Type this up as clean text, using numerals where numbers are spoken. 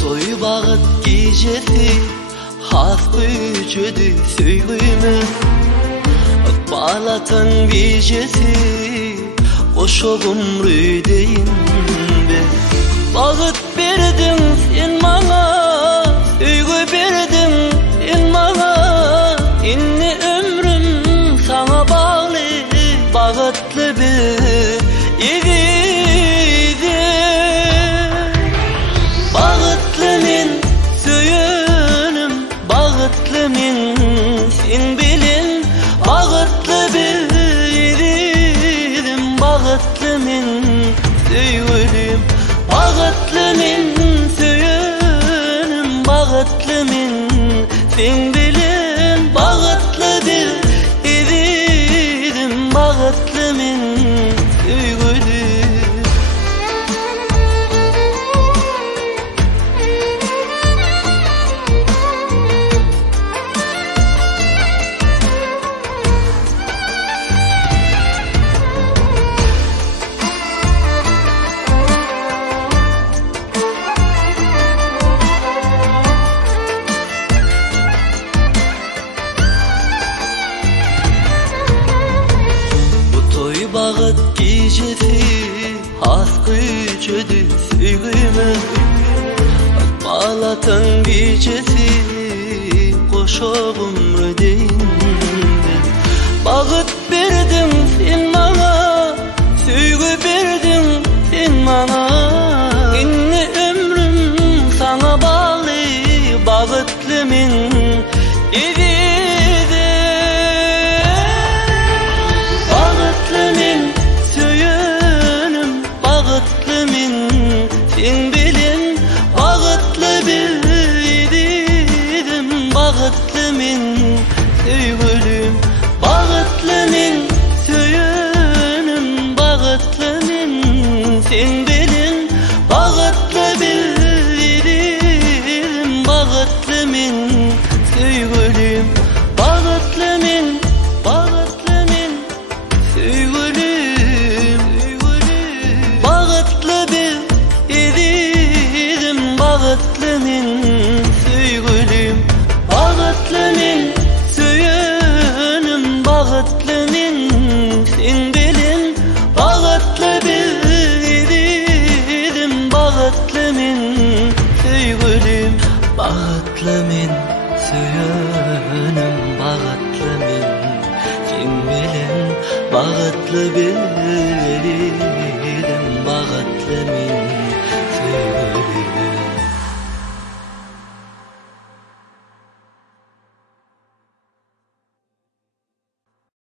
toy bagyt gijesi has güçüdü süýgümiz balatan bijesi goşo gumry deyin biz bagyt berdiň sen maňa süýgü berdiň sen maňa inni ömrüm saňa bagly bagytly bir sen bilin bagytly bir ýigidem bagytly men süýgülim bagytly men süýenim bagytly men sen bilin bagytly bir ýigidem bagytly men süýgülim. Bagyt gijesi has güçüdü süýgümiz balatan bijesi goşo gumry deyin biz bagyt berdiň sen maňa süýgü berdiň sen maňa inni ömrüm saňa bagly bagytly men sen bilin bagytly bir ýigidem bagytly men süýgülim bagytly men süýenim bagytly men sen bilin bagytly bir ýigidem bagytly men süýgülim bagytly men süýgülim bagytly bir bagytly men süýgülim bagytly men süýenim bagytly men sen bilin bagytly bir ýigidem bagytly men süýgülim bagytly men süýenim bagytly men sen bilin bagytly bir ýigidem bagytly men